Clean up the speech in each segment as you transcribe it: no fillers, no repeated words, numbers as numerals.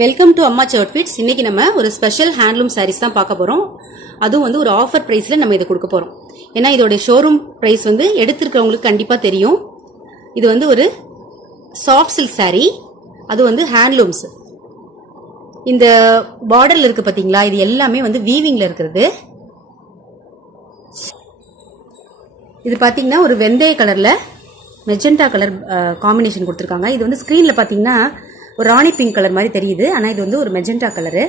Welcome to அம்மாச்சி outfits. இன்னைக்கு நம்ம ஒரு ஸ்பெஷல் ஹேண்ட்லூம் சாரீஸ் தான் பார்க்க போறோம். அதுவும் வந்து ஒரு ஆஃபர் பிரைஸ்ல நம்ம இதை கொடுக்க போறோம். ஏன்னா இதோட ஷோரூம் பிரைஸ் வந்து எடுத்திருக்கிறவங்களுக்கு கண்டிப்பா தெரியும். இது வந்து ஒரு சாஃப்ட் சில்க் சாரீ, அது வந்து ஹேண்ட்லூம்ஸ். இந்த பார்டர்ல இருக்கு பாத்தீங்களா, இது எல்லாமே வந்து வீவிங்ல இருக்கிறது. இது பாத்தீங்கன்னா ஒரு வெந்தய கலர்ல மெஜெண்டா கலர் காம்பினேஷன் கொடுத்திருக்காங்க. இது வந்து ஸ்கிரீன்ல பாத்தீங்கன்னா ஒரு ராணி பிங்க் கலர் மாதிரி தெரியுது, ஆனா இது வந்து ஒரு மெஜெண்டா கலரு.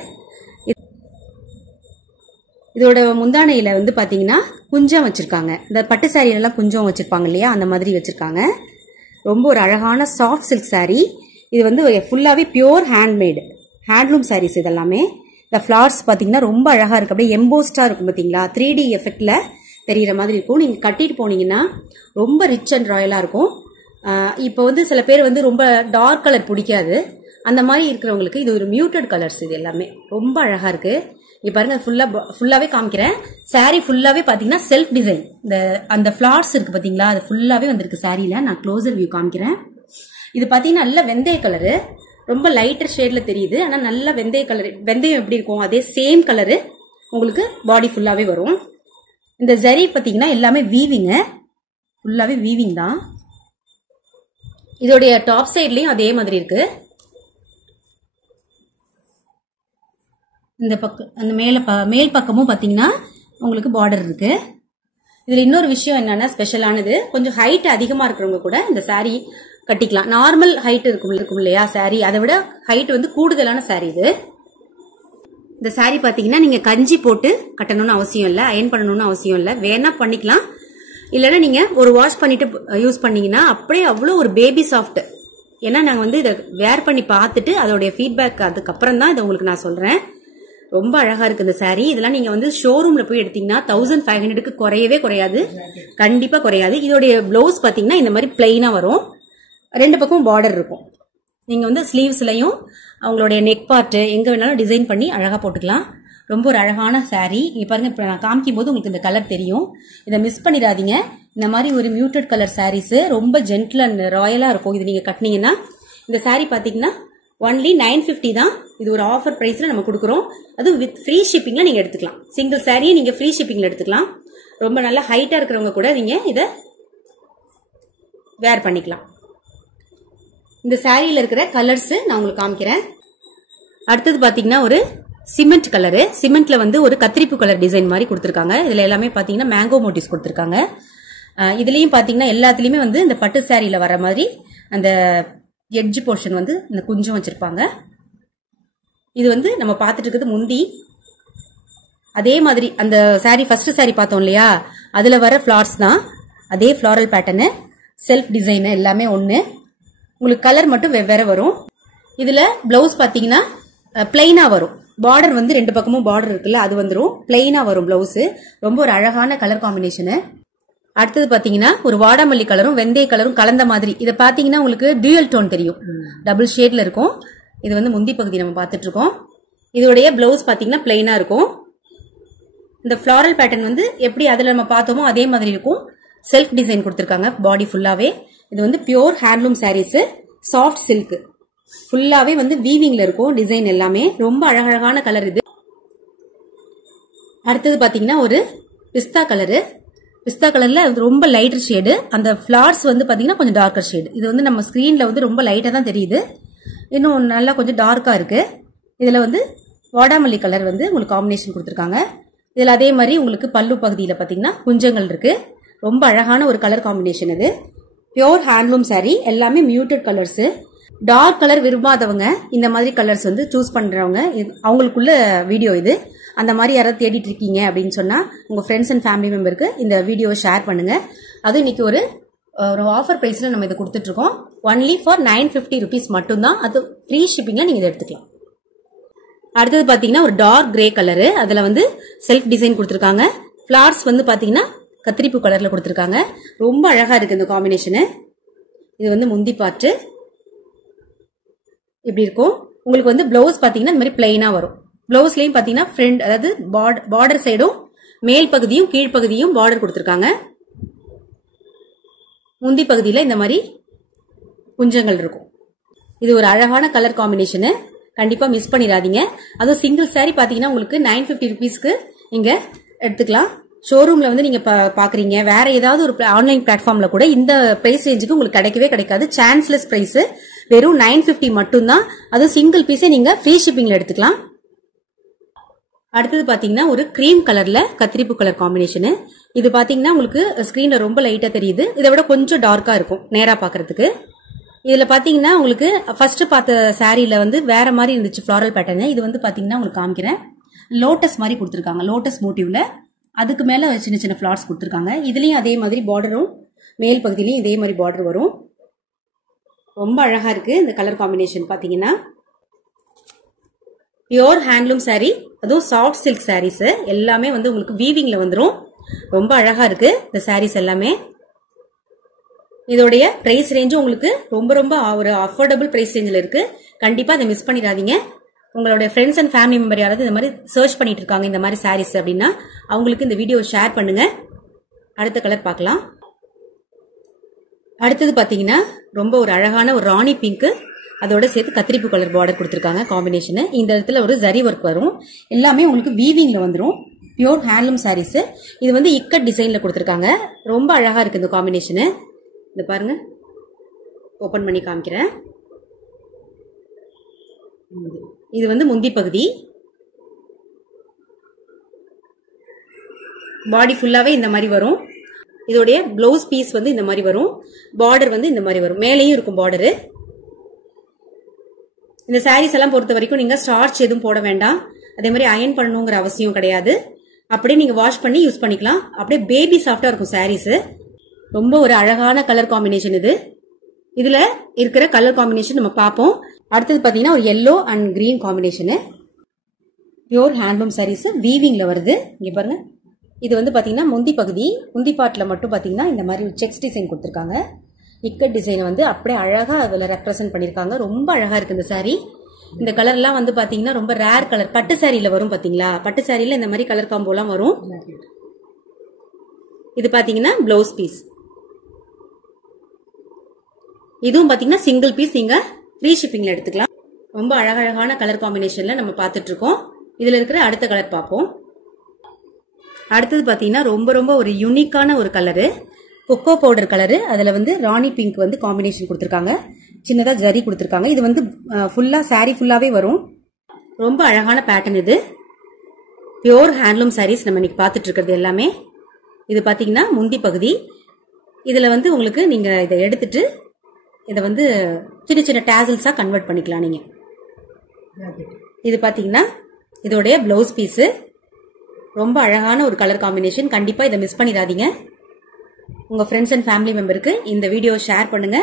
இதோட முந்தானையில வந்து பாத்தீங்கன்னா குஞ்சம் வச்சிருக்காங்க. இந்த பட்டு சாரியில எல்லாம் குஞ்சம் வச்சிருப்பாங்க இல்லையா, அந்த மாதிரி வச்சிருக்காங்க. ரொம்ப ஒரு அழகான சாஃப்ட் சில்க் சாரி. இது வந்து ஃபுல்லாவே பியோர் ஹேண்ட்மேடு ஹேண்ட்லூம் சாரீஸ். இதெல்லாமே இந்த ஃபிளவர்ஸ் பாத்தீங்கன்னா ரொம்ப அழகா இருக்கு. அப்படியே எம்போஸ்டா இருக்கும் பாத்தீங்களா, 3D எஃபெக்ட்ல தெரியுற மாதிரி இருக்கும். நீங்க கட்டிட்டு போனீங்கன்னா ரொம்ப ரிச் அண்ட் ராயலா இருக்கும். இப்போ வந்து சில பேர் வந்து ரொம்ப டார்க் கலர் பிடிக்காது, அந்த மாதிரி இருக்கிறவங்களுக்கு இது ஒரு மியூட்டட் கலர்ஸ். இது எல்லாமே ரொம்ப அழகா இருக்கு. இங்க பாருங்க, ஃபுல்லாவே காமிக்கிறேன். சாரி ஃபுல்லாவே பாத்தீங்கன்னா செல்ஃப் டிசைன். இந்த அந்த ஃபிளவர்ஸ் இருக்கு பாத்தீங்களா, அது ஃபுல்லாவே வந்திருக்கு சாரியில. நான் க்ளோசர் வியூ காமிக்கிறேன். இது பாத்தீங்கன்னா நல்ல வெந்தய கலரு, ரொம்ப லைட்டர் ஷேட்ல தெரியுது, ஆனா நல்ல வெந்தய கலர். வெந்தயம் எப்படி இருக்கும் அதே சேம் கலரு உங்களுக்கு பாடி ஃபுல்லாவே வரும். இந்த ஜரி பாத்தீங்கன்னா எல்லாமே வீவிங், ஃபுல்லாவே வீவிங் தான். இதோடைய டாப் சைட்லயும் அதே மாதிரி இருக்கு. இந்த பக்கம் அந்த மேல் பக்கமும் பாத்தீங்கன்னா உங்களுக்கு பார்டர் இருக்கு. இதுல இன்னொரு விஷயம் என்னன்னா ஸ்பெஷலானது, கொஞ்சம் ஹைட் அதிகமா இருக்கிறவங்க கூட இந்த சாரி கட்டிக்கலாம். நார்மல் ஹைட் இருக்கும் இல்லையா சாரி, அதை விட ஹைட் வந்து கூடுதலான சாரி இது. இந்த சாரி பாத்தீங்கன்னா நீங்க கஞ்சி போட்டு கட்டணும்னு அவசியம் இல்லை, அயன் பண்ணணும்னு அவசியம் இல்லை, வேணா பண்ணிக்கலாம். இல்லைன்னா நீங்க ஒரு வாஷ் பண்ணிட்டு யூஸ் பண்ணீங்கன்னா அப்படியே அவ்வளோ ஒரு பேபி சாஃப்ட். ஏன்னா நாங்க வந்து இதை வேர் பண்ணி பார்த்துட்டு அதோடைய ஃபீட்பேக் அதுக்கப்புறம் தான் இதை உங்களுக்கு நான் சொல்றேன். ரொம்ப அழகா இருக்கு இந்த சாரி. இதெல்லாம் நீங்க வந்து ஷோரூம்ல போய் எடுத்தீங்கன்னா 1500க்கு குறையவே குறையாது, கண்டிப்பா குறையாது. இதோடைய பிளவுஸ் பாத்தீங்கன்னா இந்த மாதிரி பிளைனா வரும், ரெண்டு பக்கமும் பார்டர் இருக்கும். நீங்க வந்து ஸ்லீவ்ஸ்லயும் அவங்களுடைய நெக் பார்ட் எங்க வேணாலும் டிசைன் பண்ணி அழகா போட்டுக்கலாம். ரொம்ப ஒரு அழகான சாரி. இங்க பாருங்க, இப்ப நான் காமிக்கும் போது உங்களுக்கு இந்த கலர் தெரியும். இதை மிஸ் பண்ணிடாதீங்க. இந்த மாதிரி ஒரு மியூட்டட் கலர் சாரீஸ் ரொம்ப ஜென்டில் அண்ட் ராயலா இருக்கும். இது நீங்க கட்டினீங்கன்னா இந்த சாரி பாத்தீங்கன்னா ஒன்லி 950 தான். இது ஒரு ஆஃபர் பிரைஸ்ல நம்ம கொடுக்குறோம். அதுவும் வித் ஃப்ரீ ஷிப்பிங்ல நீங்க எடுத்துக்கலாம். சிங்கிள் சாரியை நீங்க ஃப்ரீ ஷிப்பிங்ல எடுத்துக்கலாம். ரொம்ப நல்ல ஹைட்டா இருக்கிறவங்க கூட நீங்க இதை வேர் பண்ணிக்கலாம். இந்த சாரியில இருக்கிற கலர்ஸ் நான் உங்களுக்கு காமிக்கிறேன். அடுத்தது பாத்தீங்கன்னா ஒரு சிமெண்ட் கலரு. சிமெண்ட்ல வந்து ஒரு கத்திரிப்பு கலர் டிசைன் மாதிரி கொடுத்திருக்காங்க. இதுல எல்லாமே பாத்தீங்கன்னா மேங்கோ மோட்டிவ்ஸ் கொடுத்திருக்காங்க. இதுலயும் பாத்தீங்கன்னா எல்லாத்துலயுமே வந்து இந்த பட்டு சாரியில வர மாதிரி அந்த எட்ஜ் போர்ஷன் வந்து இந்த குஞ்சம் வச்சிருப்பாங்க. இது வந்து நம்ம பார்த்துட்டு இருக்கிறது முந்தி. அதே மாதிரி அந்த சாரி ஃபர்ஸ்ட் சாரி பார்த்தோம் இல்லையா, அதுல வர ஃபிளவர்ஸ் தான், அதே ஃபிளாரல் பேட்டர்னு, செல்ஃப் டிசைன் எல்லாமே ஒண்ணு. உங்களுக்கு கலர் மட்டும் வெவ்வேறு வரும். இதுல பிளவுஸ் பாத்தீங்கன்னா பிளைனா வரும். பார்டர் வந்து ரெண்டு பக்கமும் பார்டர் இருக்குல்ல, அது வந்துடும். பிளைனா வரும் பிளவுஸ். ரொம்ப ஒரு அழகான கலர் காம்பினேஷனு. அடுத்தது பாத்தீங்கன்னா ஒரு வாடாமல்லி கலரும் வெந்தய கலரும் கலந்த மாதிரி. இதை பாத்தீங்கன்னா உங்களுக்கு டியூயல் டோன் தெரியும், டபுள் ஷேட்ல இருக்கும். இது வந்து முந்தி பகுதி நம்ம பார்த்துட்டு இருக்கோம். இதோடைய பிளவுஸ் பாத்தீங்கன்னா பிளைனா இருக்கும். இந்த ஃபிளாரல் பேட்டர்ன் வந்து எப்படி அதுல நம்ம பார்த்தோமோ அதே மாதிரி இருக்கும். செல்ஃப் டிசைன் கொடுத்திருக்காங்க பாடி ஃபுல்லாவே. இது வந்து pure handloom sarees, soft silk, ஃபுல்லாவே வந்து வீவிங்ல இருக்கும் டிசைன் எல்லாமே. ரொம்ப அழகழகான கலர் இது. அடுத்தது பாத்தீங்கன்னா ஒரு பிஸ்தா கலரு. பிஸ்தா கலர்ல ரொம்ப லைட்டர் ஷேடு. அந்த ஃபிளவர்ஸ் வந்து பாத்தீங்கன்னா கொஞ்சம் டார்க்கர் ஷேடு. இது வந்து நம்ம ஸ்கிரீன்ல வந்து ரொம்ப லைட்டா தான் தெரியுது, இன்னும் நல்லா கொஞ்சம் டார்க்கா இருக்கு. இதுல வந்து வாடாமல்லி கலர் வந்து உங்களுக்கு காம்பினேஷன் கொடுத்திருக்காங்க. இதுல அதே மாதிரி உங்களுக்கு பல்லு பகுதியில பாத்தீங்கன்னா குஞ்சங்கள் இருக்கு. ரொம்ப அழகான ஒரு கலர் காம்பினேஷன் இது. பியோர் ஹேண்ட்லூம் சாரி, எல்லாமே மியூட்டட் கலர்ஸ். டார்க் கலர் விரும்பாதவங்க இந்த மாதிரி கலர்ஸ் வந்து சூஸ் பண்றவங்க அவங்களுக்குள்ள வீடியோ இது. அந்த மாதிரி யாராவது தேடிட்டு இருக்கீங்க அப்படின்னு சொன்னா உங்க ஃப்ரெண்ட்ஸ் அண்ட் ஃபேமிலி மெம்பருக்கு இந்த வீடியோவை ஷேர் பண்ணுங்க. அது இன்னைக்கு ஒரு ஆஃபர் பிரைஸ்ல நம்ம இதை கொடுத்துட்டு இருக்கோம். ஒன்லி ஃபார் 950 rupees மட்டும்தான். அது ஃப்ரீ ஷிப்பிங்ல நீங்க இதை எடுத்துக்கலாம். அடுத்தது பாத்தீங்கன்னா ஒரு டார்க் கிரே கலரு. அதுல வந்து செல்ஃப் டிசைன் கொடுத்திருக்காங்க. ஃபிளவர்ஸ் வந்து பாத்தீங்கன்னா கத்திரிப்பு கலர்ல கொடுத்திருக்காங்க. ரொம்ப அழகா இருக்கு இந்த காம்பினேஷனு. இது வந்து முந்தி பாட்டு இப்படி இருக்கும். உங்களுக்கு வந்து பிளவுஸ் பாத்தீங்கன்னா இந்த மாதிரி பிளைனா வரும். பிளவுஸ்லயும் பாத்தீங்கன்னா ஃப்ரண்ட், அதாவது பார்டர் சைடும் மேல் பகுதியும் கீழ்பகுதியும் பார்டர் கொடுத்திருக்காங்க. முந்தி பகுதியில இந்த மாதிரி குஞ்சங்கள் இருக்கும். இது ஒரு அழகான கலர் காம்பினேஷனு. கண்டிப்பா மிஸ் பண்ணிடாதீங்க. அதுவும் சிங்கிள் saree பாத்தீங்கன்னா உங்களுக்கு 950 rupeesக்கு நீங்க எடுத்துக்கலாம். ஷோரூம்ல வந்து நீங்க பாக்குறீங்க, வேற ஏதாவது ஒரு ஆன்லைன் பிளாட்ஃபார்ம்ல கூட இந்த பிரைஸ் ரேஞ்சுக்கு உங்களுக்கு கிடைக்கவே கிடைக்காது. சான்ஸ்லெஸ் பிரைஸ், வெறும் 950 மட்டும்தான். அதுவும் சிங்கிள் பீஸே நீங்க ஃப்ரீ ஷிப்பிங்ல எடுத்துக்கலாம். அடுத்தது பாத்தீங்கன்னா ஒரு கிரீம் கலர்ல கத்திரிப்பு கலர் காம்பினேஷன். இது பாத்தீங்கன்னா உங்களுக்கு ஸ்கிரீன்ல ரொம்ப லைட்டா தெரியுது, இதை விட கொஞ்சம் டார்க்கா இருக்கும் நேரா பாக்குறதுக்கு. இதுல பாத்தீங்கன்னா உங்களுக்கு ஃபர்ஸ்ட் பார்த்த சாரீல வந்து வேற மாதிரி இருந்துச்சு ஃபிளாரல் பேட்டர்ன். இது வந்து பாத்தீங்கன்னா உங்களுக்கு காமிக்கிறேன், லோட்டஸ் மாதிரி கொடுத்துருக்காங்க, லோட்டஸ் மோட்டிவ்ல. அதுக்கு மேல சின்ன சின்ன ஃபிளார்ஸ் கொடுத்துருக்காங்க. இதுலயும் அதே மாதிரி பார்டரும் மேல் பகுதியிலயும் இதே மாதிரி பார்டர் வரும். ரொம்ப அழகா இருக்கு இந்த கலர் காம்பினேஷன். பாத்தீங்கன்னா பியோர் ஹேண்ட்லூம் சாரீ, அதுவும் சாஃப்ட் சில்க் சாரீஸ் எல்லாமே வந்து உங்களுக்கு வீவிங்ல வந்துடும். ரொம்ப அழகா இருக்கு இந்த சாரீஸ் எல்லாமே. இதோடைய பிரைஸ் ரேஞ்சும் உங்களுக்கு ரொம்ப ரொம்ப ஒரு அஃபோர்டபுள் பிரைஸ் ரேஞ்சில் இருக்கு. கண்டிப்பா அதை மிஸ் பண்ணிடாதீங்க. உங்களுடைய ஃப்ரெண்ட்ஸ் அண்ட் ஃபேமிலி மெம்பர் யாராவது இந்த மாதிரி சர்ச் பண்ணிட்டு இருக்காங்க இந்த மாதிரி சாரீஸ் அப்படின்னா அவங்களுக்கு இந்த வீடியோ ஷேர் பண்ணுங்க. அடுத்த கலர் பார்க்கலாம். அடுத்தது பாத்தீங்கன்னா ரொம்ப ஒரு அழகான ஒரு ராணி பிங்க், அதோட சேர்த்து கத்திரிப்பு கலர் பார்டர் கொடுத்துருக்காங்க காம்பினேஷன். இந்த இடத்துல ஒரு ஜரி ஒர்க் வரும். எல்லாமே உங்களுக்கு வீவிங்ல வந்துடும். Pure handloom sarees. இது வந்து இக்கட் டிசைன்ல கொடுத்துருக்காங்க. ரொம்ப அழகா இருக்கு இந்த காம்பினேஷன். இந்த பாருங்க, ஓபன் பண்ணி காமிக்கிறேன். இது வந்து முந்தி பகுதி. பாடி ஃபுல்லாவே இந்த மாதிரி வரும். இதோடைய பிளவுஸ் பீஸ் வந்து இந்த மாதிரி வரும். பார்டர் வந்து இந்த மாதிரி வரும், மேலேயும் இருக்கும் பார்டரு. இந்த சாரீஸ் எல்லாம் பொறுத்த வரைக்கும் நீங்க ஸ்டார்ச் எதுவும் போட வேண்டாம். அதே மாதிரி அயன் பண்ணணுங்கிற அவசியம் கிடையாது. அப்படியே நீங்க வாஷ் பண்ணி யூஸ் பண்ணிக்கலாம். அப்படியே பேபி சாஃப்டா இருக்கும் சாரீஸ். ரொம்ப ஒரு அழகான கலர் காம்பினேஷன் இது. இதுல இருக்கிற கலர் காம்பினேஷன் நம்ம பார்ப்போம். அடுத்தது பாத்தீங்கன்னா ஒரு yellow and green combination. Pure handloom saris வீவிங்ல வருது. இங்க பாருங்க, இது வந்து பாத்தீங்கன்னா முந்தி பகுதி. முந்தி பாட்டுல மட்டும் பாத்தீங்கன்னா இந்த மாதிரி செக்ஸ் டிசைன் கொடுத்துருக்காங்க. இக்கட் டிசைன் வந்து அப்படியே அழகா அதுல ரெப்ரசென்ட் பண்ணிருக்காங்க. ரொம்ப அழகா இருக்கு இந்த சாரீ. இந்த கலர் எல்லாம் வந்து பாத்தீங்கன்னா ரொம்ப ரேர் கலர். பட்டு சாரியில வரும் பாத்தீங்களா, பட்டு சாரியில இந்த மாதிரி கலர் காம்போ எல்லாம் வரும். இது பாத்தீங்கன்னா பிளவுஸ் பீஸ். இதுவும் பாத்தீங்கன்னா சிங்கிள் பீஸ் நீங்க ஃப்ரீ ஷிப்பிங்ல எடுத்துக்கலாம். ரொம்ப அழகழகான கலர் காம்பினேஷன்ல நம்ம பார்த்துட்டு இருக்கோம். இதுல இருக்கிற அடுத்த கலர் பார்ப்போம். அடுத்தது பாத்தீங்கன்னா ரொம்ப ரொம்ப ஒரு யூனிக்கான ஒரு கலரு, கொக்கோ பவுடர் கலரு. அதுல வந்து ராணி பிங்க் வந்து காம்பினேஷன் கொடுத்துருக்காங்க. சின்னதா ஜரி கொடுத்துருக்காங்க. இது வந்து ஃபுல்லா சாரீ ஃபுல்லாவே வரும். ரொம்ப அழகான பேட்டர்ன் இது. பியோர் ஹேண்ட்லூம் சாரீஸ் நம்ம இன்னைக்கு பார்த்துட்டு இருக்கிறது எல்லாமே. இது பாத்தீங்கன்னா முந்தி பகுதி. இதுல வந்து உங்களுக்கு நீங்க இதை எடுத்துட்டு இதை வந்து சின்ன சின்ன டேசல்ஸா கன்வெர்ட் பண்ணிக்கலாம் நீங்க. இது பாத்தீங்கன்னா இதோடைய பிளவுஸ் பீஸ். ரொம்ப அழகான ஒரு கலர் காம்பினேஷன். கண்டிப்பா இதை மிஸ் பண்ணிடாதீங்க. உங்க ஃப்ரெண்ட்ஸ் அண்ட் ஃபேமிலி மெம்பருக்கு இந்த வீடியோ ஷேர் பண்ணுங்க.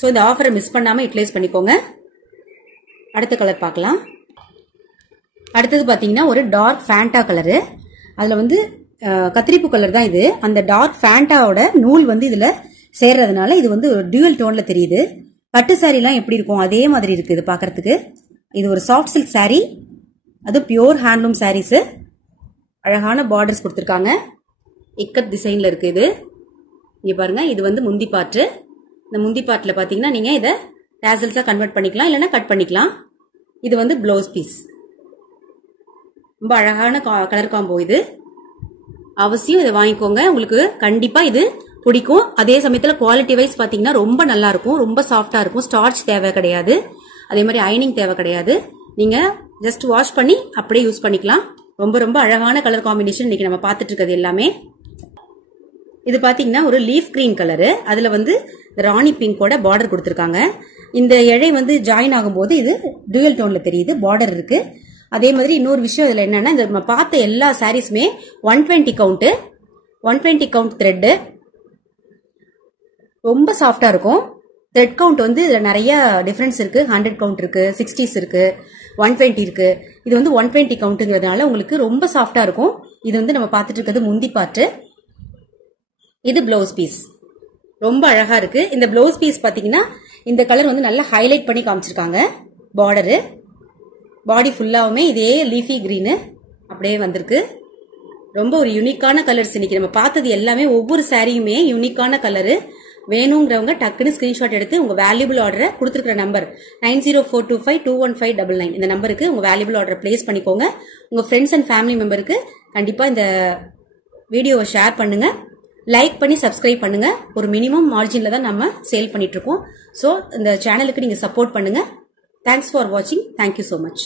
சோ இந்த ஆஃபரை மிஸ் பண்ணாம யூட்டிலைஸ் பண்ணிக்கோங்க. அடுத்த கலர் பார்க்கலாம். அடுத்தது பாத்தீங்கன்னா ஒரு டார்க் ஃபேண்டா கலரு. அதுல வந்து கத்திரிப்பு கலர் தான் இது. அந்த டார்க் ஃபேண்டாவோட நூல் வந்து இதுல சேர்றதுனால இது வந்து ஒரு டியூவல் டோன்ல தெரியுது. பட்டு சாரி எல்லாம் எப்படி இருக்கும் அதே மாதிரி இருக்கு இது பாக்குறதுக்கு. இது ஒரு சாஃப்ட் சில்க் சாரி, அது பியோர் ஹேண்ட்லூம் சாரீஸ். அழகான பார்டர்ஸ் கொடுத்துருக்காங்க. இக்கட் டிசைன்ல இருக்கு இது. இங்க பாருங்க, இது வந்து முந்தி பாட்டு. இந்த முந்தி பாட்டுல பாத்தீங்கன்னா நீங்க இதை டேசல்ஸா கன்வெர்ட் பண்ணிக்கலாம், இல்லைன்னா கட் பண்ணிக்கலாம். இது வந்து பிளவுஸ் பீஸ். ரொம்ப அழகான கலர் காம்போ இது. அவசியம் இதை வாங்கிக்கோங்க, உங்களுக்கு கண்டிப்பா இது பிடிக்கும். அதே சமயத்துல குவாலிட்டி வைஸ் பாத்தீங்கன்னா ரொம்ப நல்லா இருக்கும், ரொம்ப சாஃப்டா இருக்கும். ஸ்டார்ச் தேவை கிடையாது, அதே மாதிரி அயனிங் தேவை கிடையாது. நீங்க ஜஸ்ட் வாஷ் பண்ணி அப்படியே யூஸ் பண்ணிக்கலாம். ரொம்ப ரொம்ப அழகான கலர் காம்பினேஷன் இன்னைக்கு நம்ம பார்த்துட்டு இருக்கிறது எல்லாமே. இது பாத்தீங்கன்னா ஒரு லீஃப் கிரீன் கலரு. அதுல வந்து ராணி பிங்கோட பார்டர் கொடுத்துருக்காங்க. இந்த இழை வந்து ஜாயின் ஆகும்போது இது டூயல் டோன்ல தெரியுது, பார்டர் இருக்கு. அதே மாதிரி இன்னொரு விஷயம் இதுல என்னன்னா, இந்த நம்ம பார்த்த எல்லா சாரீஸுமே 120 கவுண்ட், 120 கவுண்ட் த்ரெட். ரொம்ப சாஃப்டா இருக்கும். த்ரெட் கவுண்ட் வந்து இதுல நிறைய டிஃபரன்ஸ் இருக்கு. 100 கவுண்ட் இருக்கு, 60s இருக்கு, 120 இருக்கு. இது வந்து 120 கவுண்ட்ங்கிறதுனால உங்களுக்கு ரொம்ப சாஃப்டா இருக்கும். இது வந்து நம்ம பார்த்துட்டு இருக்கிறது முந்தி பாட்டு. இது பிளவுஸ் பீஸ். ரொம்ப அழகா இருக்கு. இந்த பிளவுஸ் பீஸ் பாத்தீங்கன்னா இந்த கலர் வந்து நல்லா ஹைலைட் பண்ணி காமிச்சிருக்காங்க. பார்டரு பாடி ஃபுல்லாவுமே இதே லீஃபி கிரீனு அப்படியே வந்திருக்கு. ரொம்ப ஒரு யூனிக்கான கலர்ஸ். இன்னைக்கு நம்ம பார்த்தது எல்லாமே ஒவ்வொரு சாரியுமே யூனிக்கான கலரு. வேணுங்கிறவங்க டக்குன்னு ஸ்கிரீன்ஷாட் எடுத்து உங்க வேல்யூபிள் ஆர்டரை கொடுத்துருக்கிற நம்பர் 9042252159 இந்த நம்பருக்கு உங்க வேல்யூபிள் ஆர்டரை பிளேஸ் பண்ணிக்கோங்க. உங்க ஃப்ரெண்ட்ஸ் அண்ட் ஃபேமிலி மெம்பருக்கு கண்டிப்பா இந்த வீடியோவை ஷேர் பண்ணுங்க, லைக் பண்ணி சப்ஸ்கிரைப் பண்ணுங்க. ஒரு மினிமம் மார்ஜின்ல தான் நம்ம சேல் பண்ணிட்டு இருக்கோம். ஸோ இந்த சேனலுக்கு நீங்க சப்போர்ட் பண்ணுங்க. தேங்க்ஸ் ஃபார் வாட்சிங். Thank you so much.